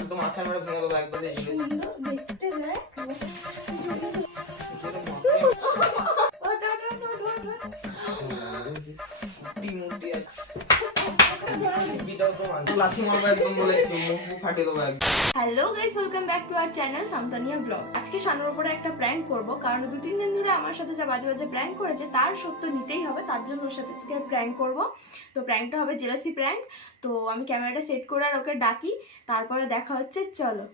একদম মাথা মেরে ভেঙে দেবো একবার এই জিনিস। সুন্দর দেখতে দেখ। Hello guys, welcome back to our channel Santania blog. আজকে শানুর উপরে একটা প্র্যাঙ্ক করব, কারণ 2-3 দিন ধরে আমার সাথে যা বাজে বাজে প্র্যাঙ্ক করেছে তার সত্য নিতেই হবে, তার জন্য ওর সাথে আজকে প্র্যাঙ্ক করব। তো প্র্যাঙ্কটা হবে জেলাসি প্র্যাঙ্ক। তো আমি ক্যামেরাটা সেট করে আর ওকে ডাকি, তারপরে দেখা হচ্ছে, চলো।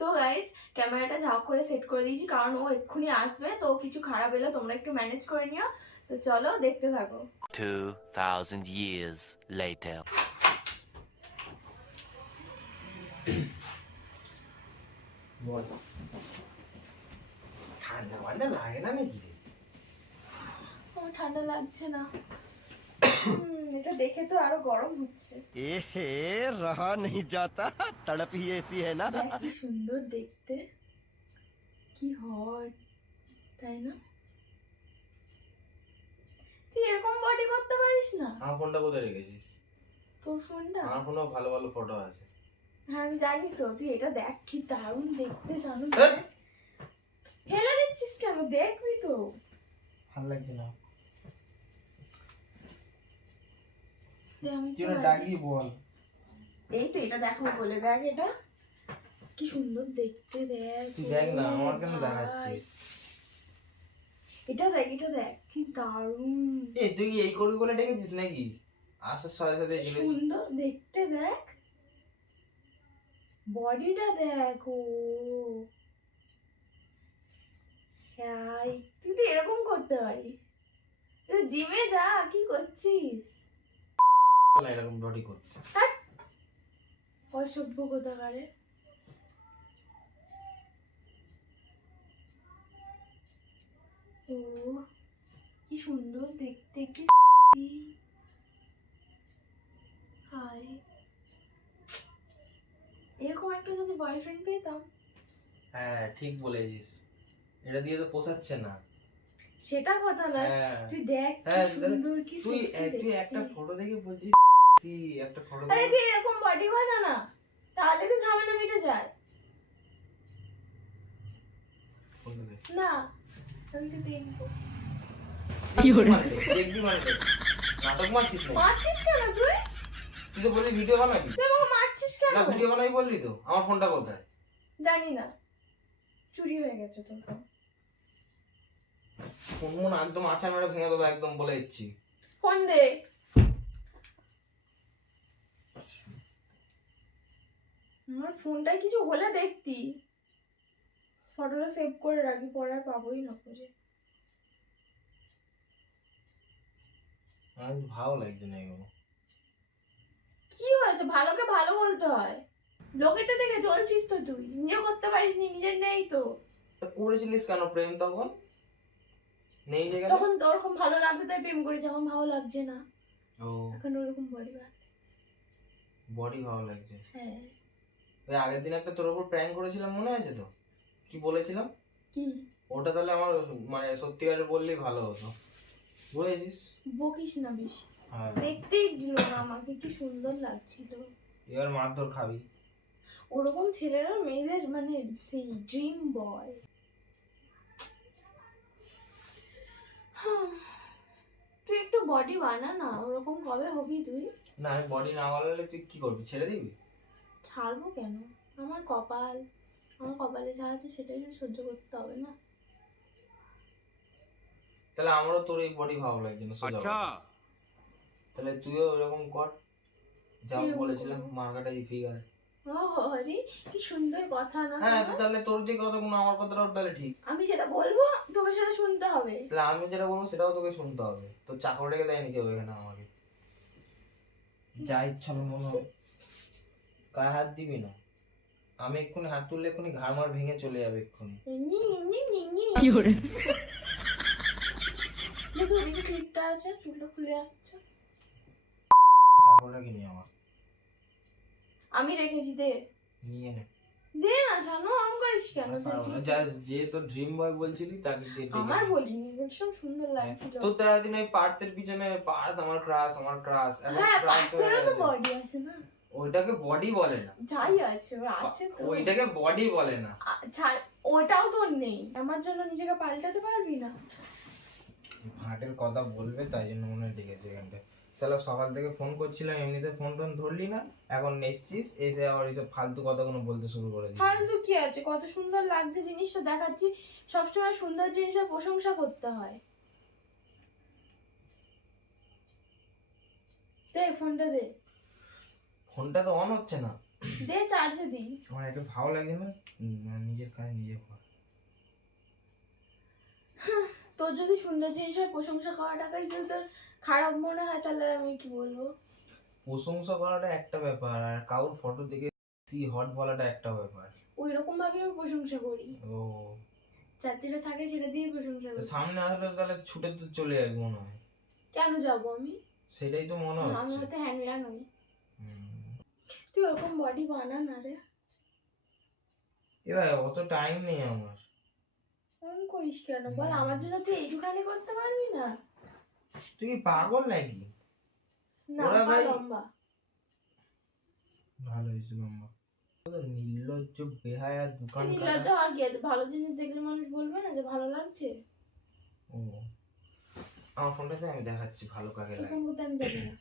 তো গাইস, ক্যামেরাটা ঝাঁক করে সেট করে দিয়েছি, কারণ ও এক্ষুনি আসবে, তো কিছু খারাপ এলে তোমরা একটু ম্যানেজ করে নিও। তো চলো দেখতে থাকো। 2000 years later. ঠান্ডা ঠান্ডা লাগে না নাকি? আমার ঠান্ডা লাগছে না। এটা দেখে তো আরো গরম হচ্ছে। এহে রহা নেই যাতা, তড়প হি ऐसी है ना। দেখ কি সুন্দর দেখতে, কি হট, তাই না? তুই এরকম বডি করতে পারিস না? আমার ফোনটা কোথায় রেখেছিস? তোর ফোনটা? আমার ফোনেও ভালো ভালো ফটো আছে। হ্যাঁ আমি জানি তো, তুই এটা দেখ কি দারুণ দেখতে। শানু ধ্যাৎ। ফেলে দিচ্ছিস কেন? দেখবি তো। ভালো লাগছে না। আমি কি ওটা ডাকি বল। এই তো এটা দেখো বলে, দেখ এটা কি সুন্দর দেখতে, দেখ। তুই দেখ না, আমার কেন দেখাচ্ছিস? এটা দেখ, এটা দেখ কি দারুণ। এই তুই এই করবি বলে ডেকেছিস নাকি? আসার সাথে সাথে এই জিনিস সুন্দর দেখতে, দেখ বডিটা দেখ। ও হ্যাঁ, তুই তো এরকম করতে পারিস। তুই জিমে যা, কি করছিস? না এরকম বডি করতে। অসভ্য কোথাকারে। ও কি সুন্দর দেখতে, কি হাই। এরকম একটা যদি বয়ফ্রেন্ড পেতাম। হ্যাঁ ঠিক বলেছিস, এটা দিয়ে তো পোষাচ্ছে না। সেটা কথা না, হ্যাঁ তুই দেখ কি হ্যাঁ, সুন্দর, কি তুই sexy তুই দেখতে। একটা ফটো দেখে বলছিস একটা ফটো আরে তুই এরকম বডি বানা না, তাহলে তো ঝামেলা মিটে যায়। না আমি তো দেখবো। দেখবি মানে নাটক মারছিস না? মারছিস কেন তুই? তুই তো বললি ভিডিও বানাবি। তুই আমাকে মারছিস কেন? না ভিডিও বানাবি বললি তো, আমার ফোনটা কোথায়? জানি না, চুরি হয়ে গেছে তোর ফোন। ফোন মন একদম আছাড় মেরে ভেঙে দেবো একদম বলে দিচ্ছি। ফোন দে। আমার ফোনটায় কিছু হলে দেখতি, ফটোটা সেভ করে রাখি, পরে আর পাবোই না খুঁজে। আমার ভালো লাগছে না এগুলো। কি হয়েছে? ভালোকে ভালো বলতে হয়। লোকেরটা দেখে চলছিস তো, তুই নিজে করতে পারিস নি, নিজের নেই তো। তা করেছিলিস কেন প্রেম তখন? নেই যে গেল। তখন ওরকম ভালো লাগতো তাই প্রেম করেছি, এখন ভালো লাগছে না। ও এখন ওরকম বডি বডি ভালো লাগছে। হ্যাঁ। ওই আগের দিন একটা তোর উপর প্র্যাঙ্ক করেছিলাম মনে আছে তো? কি বলেছিলাম? কি ওটা তাহলে আমার মানে সত্যিকারে বললেই ভালো হতো, বুঝেছিস? বকিস না বেশি। হ্যাঁ দেখতেই দিল না আমাকে, কি সুন্দর লাগছিল। এবার মারধর খাবি। ওরকম ছেলেরা মেয়েদের মানে সেই ড্রিম বয়। তুই একটু বডি বানা না, ওরকম কবে হবি তুই? না আমি বডি না বানালে তুই কি করবি, ছেড়ে দিবি? ছাড়বো কেন? আমার কপাল, আমার কপালে যা আছে সেটাই তো সহ্য করতে হবে না। তাহলে আমারও তোর এই বডি ভালো লাগছে না সোজা কথা। তাহলে তুইও এরকম কর যা কিরকম বলেছিলাম, করবো? মার্কাটা এই ফিগার। ও হরি, কি সুন্দর কথা না? হ্যাঁ তো তাহলে তোর যে কথাগুলো আমার কথাটাও তাহলে ঠিক। আমি যেটা বলবো তোকে সেটা শুনতে হবে। তাহলে আমি যেটা বলবো সেটাও তোকে শুনতে হবে। তো চাকর রেখে দেয়নি কেউ এখানে আমাকে, যা ইচ্ছা হবে মনে হবে। গায়ে হাত দিবি না, আমি এক্ষুনি হাত তুললে এক্ষুনি ঘাড় মার ভেঙে চলে যাবে এক্ষুনি। কি করে দেখো ওদিকে ক্লিপটা আছে, চুলটা খুলে যাচ্ছে। চাকর রেখে নি আমার, আমি রেখেছি, দে নিয়ে নে। দে না, জানো আম করিস কেন? যে তোর ড্রিম বয় বলছিলি তাকে দিয়ে ডেকে আমার নে। বলিনি, বলছিলাম সুন্দর লাগছিল। তো তার দিন ওই পার্থের পিছনে পার্থ আমার ক্রাশ আমার ক্রাশ, এখন হ্যাঁ ক্রাশ হয়ে পার্থেরও তো গেছে। বডি আছে না। ওইটাকে বডি বলে না, যাই আছে ওর আছে তো। ওইটাকে বডি বলে না। ওটাও তোর নেই, আমার জন্য নিজেকে পাল্টাতে পারবি না। হাটের কথা বলবে তাই জন্য মনে হয় ডেকেছে এখানটা। সালা সকাল থেকে ফোন করছিলাম, এমনিতে ফোন টোন ধরলি না, এখন এসছিস এসে আবার এইসব ফালতু কথাগুলো বলতে শুরু করে দিলি। ফালতু কি আছে, কত সুন্দর লাগছে জিনিসটা দেখাচ্ছি। সবসময় সুন্দর জিনিসের প্রশংসা করতে হয়। দে ফোনটা দে। ফোনটা তো অন হচ্ছে না। দে চার্জে দি। আমার একটু ভালো লাগে না, নিজের কাজ নিজে কর। তোর যদি সুন্দর জিনিসের প্রশংসা করা টাকাই যদি তোর খারাপ মনে হয় তাহলে আমি কি বলবো। প্রশংসা করাটা একটা ব্যাপার, আর কাউর ফটো দেখে সি হট বলাটা একটা ব্যাপার। ওই রকম ভাবে আমি প্রশংসা করি, ও যার যেটা থাকে সেটা দিয়ে প্রশংসা তো করি। সামনে আসলে তাহলে ছুটে তো চলে যাবে মনে হয়। কেন যাবো আমি? সেটাই তো মনে আমি হচ্ছে। হয়তো হ্যাংলা নই। হুম। তুই ওরকম বডি বানা না রে। এবার অত টাইম নেই আমার। ফোন করিস কেন বল, আমার জন্য তুই এইটুখানি করতে পারবি না? তুই কি পাগল নাকি? না ওরা পা ভাই- লম্বা। ভালো হয়েছিল আমার। নির্লজ্জ বেহায়া দোকান নির্লজ্জ আর কি আছে, ভালো জিনিস দেখলে মানুষ বলবে না যে ভালো লাগছে। ও আমার ফোনটাতে আমি দেখাচ্ছি ভালো কাকে তুই লাগে। ফোন করতে আমি জানি না।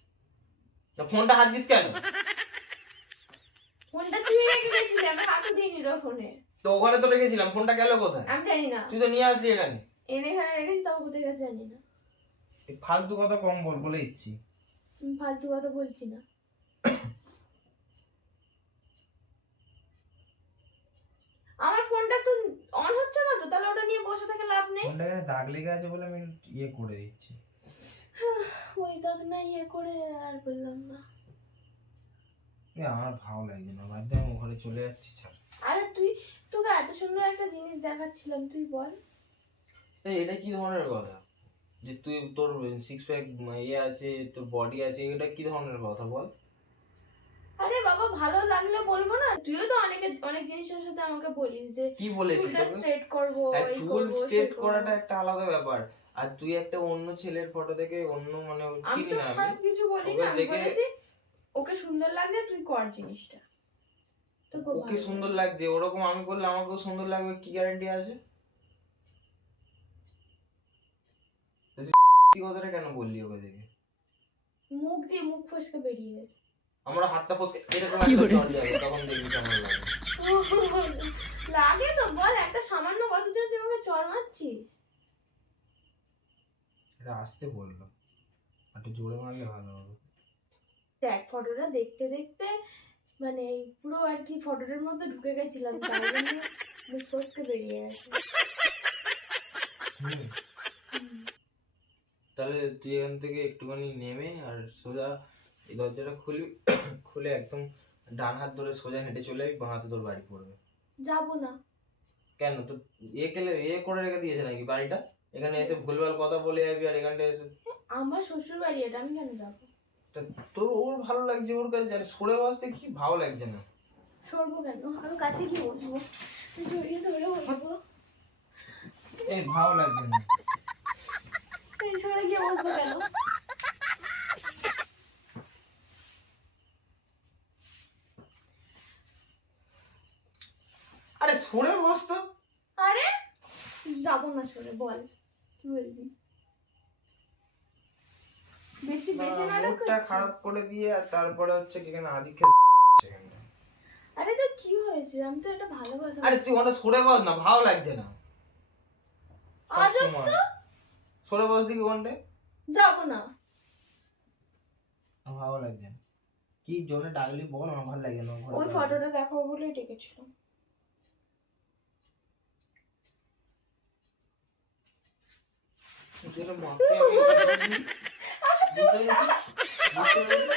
তা ফোনটা হাত দিস কেন? ফোনটা তুই রেখে গেছিলি, আমি হাতও দিইনি তোর ফোনে। তো ওখানে তো রেখেছিলাম, ফোনটা গেল কোথায়? আমি জানি না, তুই তো নিয়ে আসলি এখানে। এনে এখানে রেখেছি, তবে কোথায় গেছে জানি না। এই ফালতু কথা কম বল বলে ইচ্ছি। আমি ফালতু কথা বলছি না। আমার ফোনটা তো অন হচ্ছে না তো, তাহলে ওটা নিয়ে বসে থেকে লাভ নেই। ফোনটা এখানে দাগ লেগে আছে বলে আমি ইয়ে করে দিচ্ছি। ওই দাগ না ইয়ে করে আর বললাম না। আমার ভালো লাগছে না, বাদ দে, আমি ঘরে চলে যাচ্ছি। ছাড়। আরে তোকে এত সুন্দর একটা জিনিস দেখাচ্ছিলাম, তুই বল। এই এটা কি ধরনের কথা যে তুই তোর সিক্স প্যাক ইয়ে আছে, তোর বডি আছে, এটা কি ধরনের কথা বল? আরে বাবা ভালো লাগলে বলবো না? তুইও তো অনেক জিনিসের সাথে আমাকে বলিস যে কি বলেছিস চুলটা তোকে? স্ট্রেট করবো, হ্যাঁ, এই চুল করবো, স্ট্রেট সেই করাটা করবো। একটা আলাদা ব্যাপার, আর তুই একটা অন্য ছেলের ফটো দেখে অন্য মানে আমি চিনি তো না আমি খারাপ কিছু বলি ওকে না, আমি দেখে- বলেছি ওকে সুন্দর লাগছে তুই কর জিনিসটা। তো খুব ওকে ভালো সুন্দর লাগে। লাগছে, ওরকম আমি করলে আমাকেও সুন্দর লাগবে, কি গ্যারান্টি আছে? তুই কথাটা কেন বললি ওকে দেখে? মুখ দিয়ে মুখ ফসকে বেরিয়ে গেছে। আমরা হাতটা ফসকে এরকম একটা চড় যাবে, তখন দেখবি কেমন লাগে। লাগে তো বল, একটা সামান্য কথা জন্য তুই আমাকে চড় মারছিস। এটা আসতে বললো, একটু জোরে মারলে ভালো হবে। দেখ ফটোটা দেখতে দেখতে মানে পুরো আর কি ফটোটার মধ্যে ঢুকে গেছিলাম, তাই জন্য মুখ ফসকে বেরিয়ে গেছে। হুম। তাহলে তুই এখান থেকে একটুখানি নেমে আর সোজা এই দরজাটা খুলবি, খুলে একদম ডান হাত ধরে সোজা হেঁটে চলে যাবি, বাঁ হাতে তোর বাড়ি পড়বে। যাবো না। কেন তো এ করে রেখে দিয়েছে নাকি বাড়িটা? এখানে এসে ভুলভাল কথা বলে যাবি আর এখানটা এসে আমার শ্বশুর বাড়ি এটা, আমি কেন যাবো? তা তোর ওর ভালো লাগছে ওর কাছে, আর সরে বসতে কি ভালো লাগছে না? সরবো কেন, আমি কাছে গিয়ে বসবো, জড়িয়ে ধরে বসবো। এই ভালো লাগছে না। এই সরে গিয়ে বসবো কেন? আরে সরে বস তো। আরে যাবো না সরে, বল কি বলবি? বেশি বেশি নাটক মুডটা করছিস। খারাপ করে দিয়ে আর তারপরে হচ্ছে কি এখানে আদিকে সেখানটা। আরে তো কি হয়েছে, আমি তো এটা ভালো কথা আরে তুই ওটা সরে বস না, ভালো লাগছে না। আজ সবসময়। তো সরে বস দিকে ওখানটায়। যাবো না। আমার ভালো লাগছে না। কি জন্য ডাকলি বল, আমার ভালো লাগে না। ওই ফটোটা দেখাবো বলেই ডেকেছিলাম। যেটা মাকে আমি বুঝতে পেরেছি, বুঝতে পেরেছি।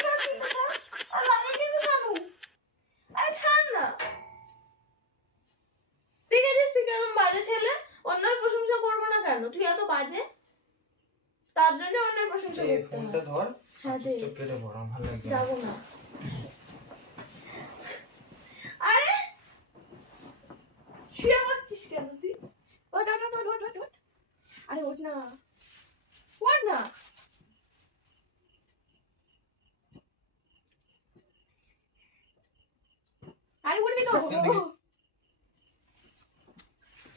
আরে ছাড় না, দেখেছিস তুই কেমন বাজে ছেলে। অন্যের প্রশংসা করবো না কেন? তুই এত বাজে, তার জন্য অন্যের প্রশংসা এই করতে ফোনটা হয়। ধর, হ্যাঁ দে, চুপচাপ কেটে পড়, আমার ভালো লাগছে না। যাবো না। আরে শুয়ে পড়ছিস কেন তুই? ওঠ ওঠ ওঠ ওঠ ওঠ ওঠ। আরে ওঠ না, ওঠ না। এদিকে।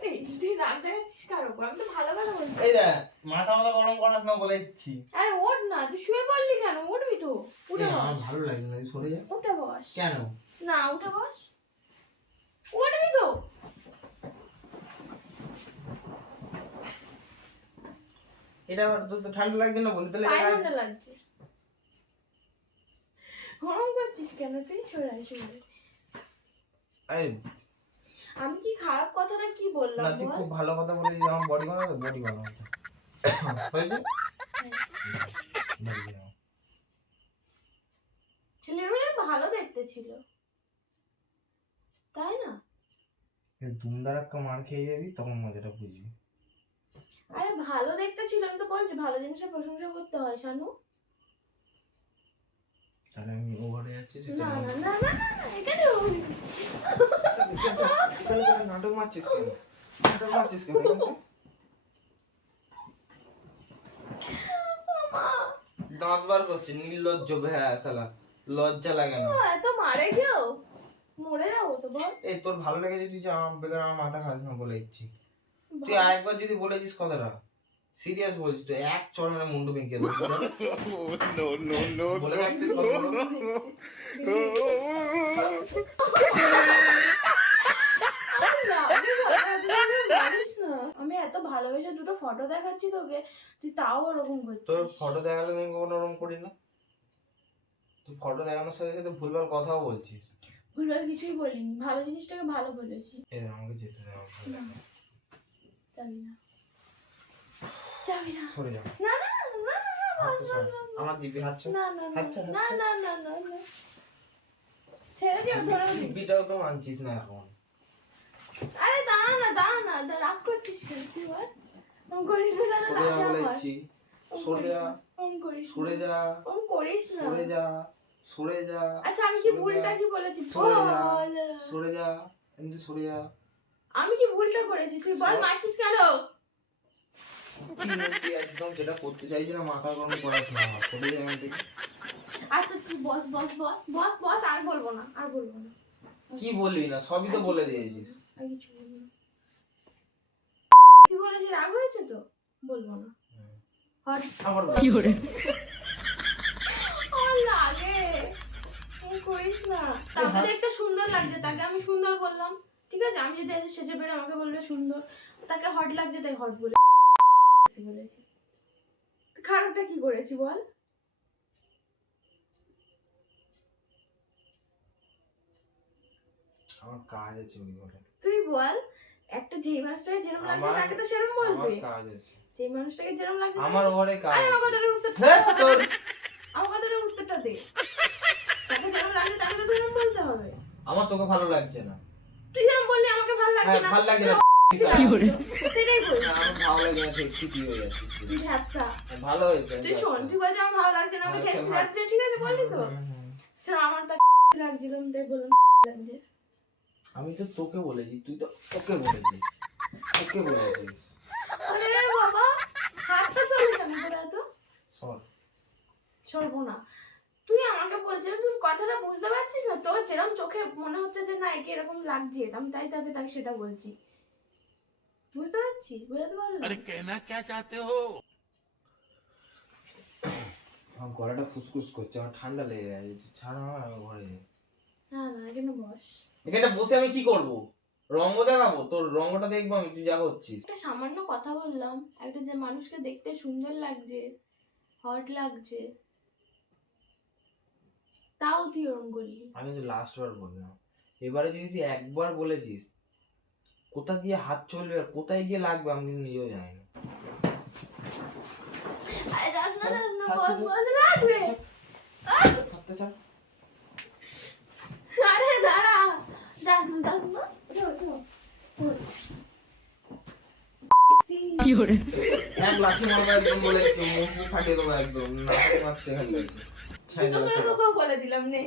এই তুই রাগ দেখাচ্ছিস কার উপর? আমি তো ভালো কথা বলছি। এই দেখ মাথা মাথা গরম করাস না বলে দিচ্ছি। আরে ওঠ না, তুই শুয়ে পড়লি কেন? উঠবি তো, উঠে আমার বস। ভালো লাগে না, তুই সরে যা। উঠে বস। কেন? না উঠে বস, উঠবি তো। এটা আবার তোর তো ঠান্ডা লাগছে না বলি, তাহলে এটা পায়ে গায়ে- ঠান্ডা লাগছে। গরম করছিস কেন তুই? সরাই সরাই। আরে আমি কি খারাপ কথাটা কি বললাম না, তুই বল? খুব ভালো কথা বলেছিস, আমার বডি বানাতো, বডি বানাতো হয়েছে। বডি বানাও। ছেলেগুলো ভালো দেখতে ছিল, তাই না? এই দুমদারাক্কা মার খেয়ে যাবি তখন মজাটা বুঝবি। আরে ভালো দেখতে ছিল, আমি তো বলছি ভালো জিনিসের প্রশংসা করতে হয় শানু। তাহলে আমি ওভারে যাচ্ছি না না না না না, এখানে বলবি। নাটক মারছিস কেন? নাটক মারছিস কেন? দাঁত বার করছে নির্লজ্জ ভ্যা শালা, লজ্জা লাগে না। ও, এত মারে কেউ? মরে যাবো তো বল। এই তোর ভালো লেগেছে তুই যে আমার বেকার আমার মাথা খাস না বলে দিচ্ছি। তুই আরেকবার যদি বলেছিস কথাটা সিরিয়াস বলছিস, তুই এক চড় মানে মুন্ডু বেঁকিয়ে দেবো। No, no, no, বলে no. রাখছিস কথাগুলো? আমি এত ভালোবেসে দুটো ফটো দেখাচ্ছি তোকে, তুই তাও ওরকম করছিস। তোর ফটো দেখালে আমি কখনো ওরকম করি না। তুই ফটো দেখানোর সাথে সাথে ভুলভাল কথাও বলছিস। ভুলভাল কিছুই বলিনি, ভালো জিনিসটাকে ভালো বলেছি। এই আমাকে যেতে দে, আমার ভালো লাগে না। যাবি না, যাবি না। সরে যা। না না না না না, হাতটা সর। আমার দিবি হাত ছাড়। না না হাত ছাড়, না হাত ছাড়। না না না না, ছেড়ে দিও, ধরে দিই। দিবিটাও তো মানছিস না এখন। আরে দাঁড়া না দাঁড়া না, রাগ করছিস কেন তুই? বল ফোন করিস না, দাদা সরে যা রাগে আমার। বলেছি। সরে যা, ফোন করিস না, সরে যা, ফোন করিস না। সরে যা, সরে যা। আচ্ছা আমি কি সরে ভুলটা যা, কি বলেছি সরে যা, বল? সরে যা, এমনি সরে যা। আমি কি ভুলটা করেছি তুই বল, সর। মারছিস কেন? তুই একদম যেটা করতে চাইছি না, মাথা গরম করাস না আমার। সরে যা এখান থেকে। আচ্ছা তুই বস বস বস বস বস, আর বলবো না, আর বলবো না, কি বলবি না, সবই তো বলে দিয়েছিস। আর কিছু বলবো না। তুই বলেছিস রাগ হয়েছে তো, বলবো না। হট আবার বল। ও লাগে, ফোন করিস না। তাকে দেখতে সুন্দর লাগছে, তাকে আমি সুন্দর বললাম, ঠিক আছে? আমি যদি আজ সেজে বেরো আমাকে বলবে সুন্দর, তাকে হট লাগছে তাই হট বলে বলেছি। খারাপটা কি করেছি বল? আমার কাজ আছে ওই ঘরে। তুই বল, একটা যেই মানুষটাকে যেরকম লাগছে আমার- তাকে তো সেরকম আমার বলবে। কাজ আছে। যেই মানুষটাকে যেরকম লাগছে আমার ঘরে কাজ আরে আমার আছে। কথাটার উত্তর হ্যাঁ, তোর আমার কথাটার উত্তরটা দে। তাকে যেরকম লাগছে তাকে তো সেরকম বলতে হবে। আমার তোকে ভালো লাগছে না। তুই যেরকম বললি আমাকে ভালো লাগছে হ্যাঁ, না, ভালো লাগছে না। সেটাই বল। না, আমার ভালো লাগে না, দেখছি কি হয়ে যাচ্ছিস তুই। তুই ঝাপসা। ভালো হয়েছে। তুই শোন, তুই বলছিস আমার ভালো লাগছে না, আমাকে আচ্ছা, খেপসি ভালো। লাগছে, ঠিক আছে বললি তো? হুম, হুম। সে আমার তা লাগছিল, আমি তাই বললাম লাগছে। আমি তো তোকে বলেছি, তুই তো ওকে বলেছিস। ওকে বলেছিস। আরে বাবা, হাতটা চলে কেন তোর এত? সর। সরবো না। তুই আমাকে বলছিস, তুই কথাটা বুঝতে পারছিস না? তোর যেরকম চোখে মনে হচ্ছে যে না একে এরকম লাগছে, আমি তাই তাকে তাকে সেটা বলছি। বুঝতে পারছিস? বুঝতে পারলাম। कहना क्या चाहते हो? আমার গলাটা ফুসফুস করছে, আমার ঠান্ডা লেগে গেছে। ছাড়া আমার, আমি ঘরে যাই। না না, এখানে বস। এখানে বসে আমি কি করব? রঙ্গ দেখাবো? তোর রঙ্গটা দেখবো আমি, তুই যা করছিস। একটা সামান্য কথা বললাম, একটা যে মানুষকে দেখতে সুন্দর লাগছে, হট লাগছে, তাও তুই ওরম করলি। আমি তো লাস্ট বার বললাম, এবারে যদি তুই একবার বলেছিস, কোথা দিয়ে হাত চলবে আর কোথায় গিয়ে লাগবে আমি কিন্তু নিজেও জানি না। আরে যাস না যাস না, ছাড়, বস ছাড়, বস, লাগবে। হাতটা ছাড়। আরে দাঁড়া, যাস না যাস না, চল চল। এক লাঠি মারবো একদম বলেছি, মুখ ফাটিয়ে দেবো একদম। না মারছে খালি। ছাই দাও, ছাই দাও। তোকেও বলে দিলাম নে,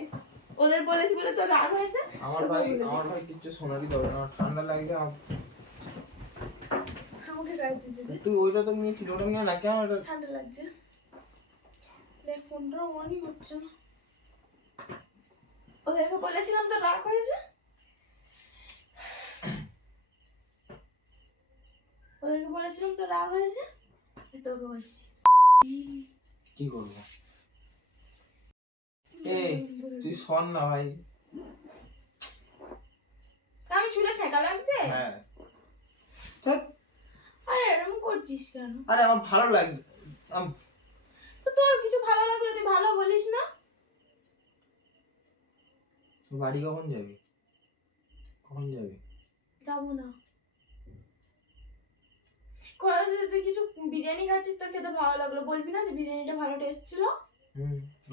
ওদের বলেছি বলে তোর রাগ হয়েছে। আমার ভাই কিচ্ছু শোনারই দরকার নেই, আমার ঠান্ডা লাগছে। আমাকে গায়ে দিতে দে, তুই ওইটা তো নিয়েছিল, ওটা নিয়ে না কেন? ওটা ঠান্ডা লাগছে। দেখ ফোনটা অনই হচ্ছে না। ওদেরকে বলেছিলাম তো রাগ হয়েছে। বলেছিলাম তো রাগ হয়েছে, তোকে বলছি কি করবো? এই তুই শোন না ভাই। আমি চুলে ছেঁকা লাগছে। হ্যাঁ ধ্যাৎ, আরে এরকম করছিস কেন? আরে আমার ভালো লাগছে। তো তোর কিছু ভালো লাগলে তুই ভালো বলিস না? বাড়ি কখন যাবি? কখন যাবি? যাবো না। কোথাও যদি তুই কিছু বিরিয়ানি খাচ্ছিস তোর খেতে ভালো লাগলো, বলবি না যে বিরিয়ানিটা ভালো টেস্ট ছিল?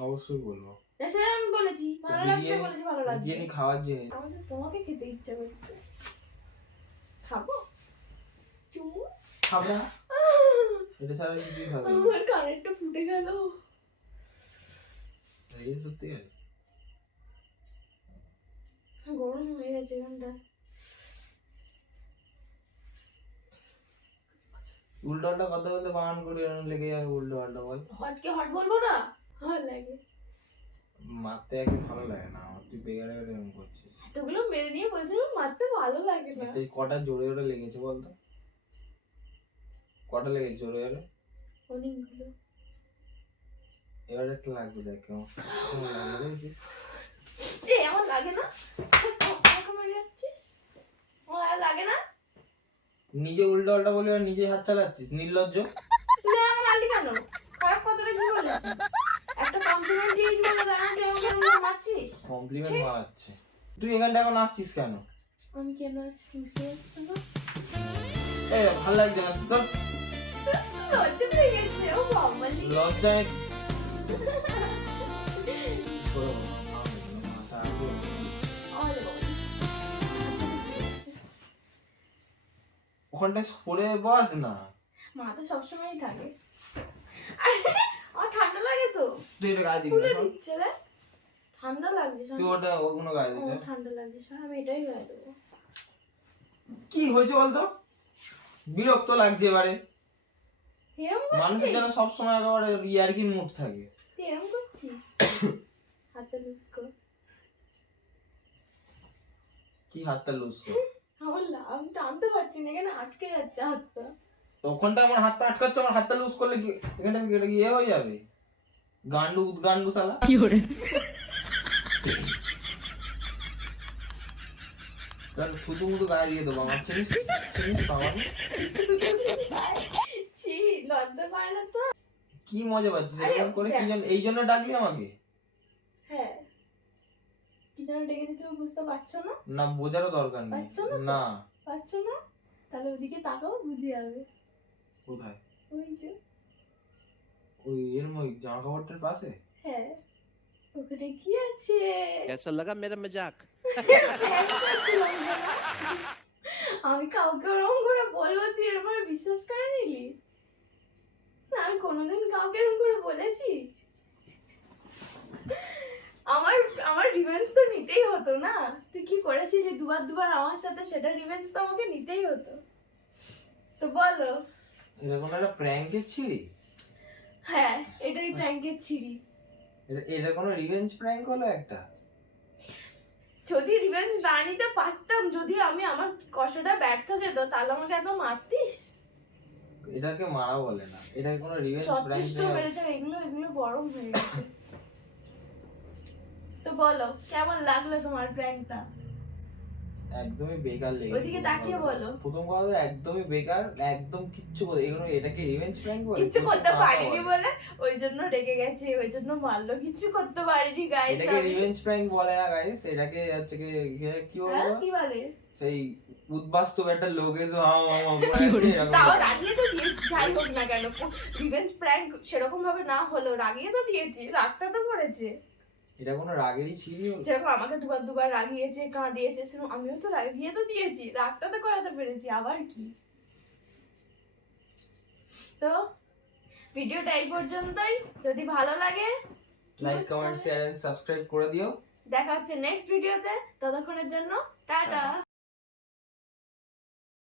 অবশ্যই বলবো। সেটা আমি বলেছি, ভালো লাগছে বলেছি, ভালো লাগছে। বিরিয়ানি খাওয়ার জিনিস। আমার তো তোমাকে খেতে ইচ্ছা করছে। খাবো চুমু? খাবো না, এটা ছাড়া কিছুই খাবো না। আমার কানেরটা ফুটে গেল। এই সত্যি গেছে। গরম হয়ে গেছে এখানটা। উল্টো পাল্টা কথা বলতে বারণ করি, এরকম লেগে যাবে উল্টো পাল্টা বল। হটকে হট বলবো না? ভালো লাগে। মারতে একদম ভালো লাগে না আমার, তুই বেগারে এরকম করছিস। এতগুলো মেরে নিয়ে বলছিলাম মারতে ভালো লাগে না। তুই কটা জোরে জোরে লেগেছে বলতো? কটা লেগেছে জোরে জোরে? অনেকগুলো। এবার একটা লাগবে, দেখ কেমন কেমন লাগবে দেখছিস? আমার লাগে না। আমাকে মেরে যাচ্ছিস? আমার আর লাগে না। নিজে উল্টো পাল্টা বলি আর নিজে হাত চালাচ্ছিস, নির্লজ্জ। তুই আমাকে মারলি কেন? খারাপ কথাটা কি বলেছিস? একটা কমপ্লিমেন্ট জিনিস বলে দাঁড়া তুই আমাকে মারছিস? কমপ্লিমেন্ট মারাচ্ছে। তুই এখানটা এখন আসছিস কেন? আমি কেন আসছি বুঝতে পারছি না। এই ভালো লাগছে না তোর? লজ্জা পেয়ে গেছে। ও বাবালি। লজ্জায় সরো, মাথা আগে। আরে বাবা। আচ্ছা, ঠিক আছে। ওখানটায় সরে বস না। মা তো সবসময়ই থাকে। আরে আমার ঠান্ডা লাগে তো। তুই এটা গায়ে দিবি খুলে না, সর। দিচ্ছে রে। ঠান্ডা লাগছে তুই ওটা ওগুলো গায়ে দিতে। ঠান্ডা লাগছে শোন, আমি এটাই গায়ে দেবো। কি হয়েছে বলতো? বিরক্ত লাগছে এবারে। এরম মানুষের করছিস? যেন সবসময় একেবারে ইয়ার্কির মুড থাকে। তুই এরম করছিস? হাতটা লুজ কর। কি হাতটা লুজ কর? আমি টানতে পারছি না, এখানে আটকে যাচ্ছে হাতটা। তো ওখানটা আমার হাতটা আটকাচ্ছে, আমার হাতটা লুজ করলে কি এখানটা এটা কি ইয়ে হয়ে যাবে? গান্ডু গান্ডু শালা। কি করে? তাহলে থুতু মুতু গায়ে দিয়ে দেবো আমার, চিনিস? চিনিস তো আমাকে? ছি, লজ্জা করে না তো? কি মজা পাচ্ছিস আরে, এরকম করে? কি জন্য এই জন্য ডাকলি আমাকে? হ্যাঁ। কি যেন ডেকেছি তুমি বুঝতে পারছো না? না, বোঝারও দরকার নেই। পারছো না তো? না। পারছো না? তাহলে ওদিকে তাকাও, বুঝে যাবে। কোথায়? ওই যে। ওই এর জামা কাপড়টার পাশে? হ্যাঁ। ওখানে কি আছে? कैसा लगा मेरा मजाक? আমি কাউকে ওরকম করে বলবো তুই এরকম করে বিশ্বাস করে নিলি? না, আমি কোনোদিন কাউকে এরকম করে বলেছি? আমার আমার রিভেঞ্জ তো নিতেই হতো না। তুই কি করেছিলি দুবার আমার সাথে, সেটা রিভেঞ্জ তো আমাকে নিতেই হতো। তো বলো। এরকম একটা প্র্যাঙ্কের ছিলি? হ্যাঁ, এটাই প্র্যাঙ্কের ছিরি। এটা কোনো রিভেঞ্জ প্র্যাঙ্ক হলো একটা? যদি রিভেঞ্জ না নিতে পারতাম, যদি আমি আমার কষ্টটা ব্যর্থ যেত, তাহলে আমাকে এত মারতিস? এটাকে মারা বলে না, এটা কোনো রিভেঞ্জ প্র্যাঙ্ক যথেষ্ট মেরেছে। এগুলো গরম হয়ে গেছে। তো বলো, কেমন লাগলো তোমার প্র্যাঙ্কটা? একদমই বেকার লেগে ওইদিকে তাকিয়ে বলো। প্রথম কথা তো একদমই বেকার, একদম কিচ্ছু এগুলো এটাকে রিভেঞ্জ প্র্যাঙ্ক বলে? কিচ্ছু করতে পারিনি বলে ওই জন্য রেগে গেছে, ওই জন্য মারলো। কিচ্ছু করতে পারিনি গাইস। এটাকে রিভেঞ্জ প্র্যাঙ্ক বলে না গাইস, এটাকে হচ্ছে কি বলবো, কি বলে? সেই উদ্বাস্তব একটা লোক এসে তাও রাগিয়ে তো দিয়েছি, যাই হোক না কেন। রিভেঞ্জ প্র্যাঙ্ক সেরকম ভাবে না হলো, রাগিয়ে তো দিয়েছি, রাগটা তো করেছে। এটা কোনো রাগেরই ছিল? যেরকম আমাকে দুবার রাগিয়েছে, কাঁদিয়েছে, সেরকম আমিও তো রাগিয়ে তো দিয়েছি, রাগটা তো করাতে পেরেছি, আবার কি। তো ভিডিওটা এই পর্যন্তই। যদি ভালো লাগে like, comment, share and subscribe করে দিও। দেখা হচ্ছে নেক্সট ভিডিওতে। ততক্ষণের জন্য টাটা।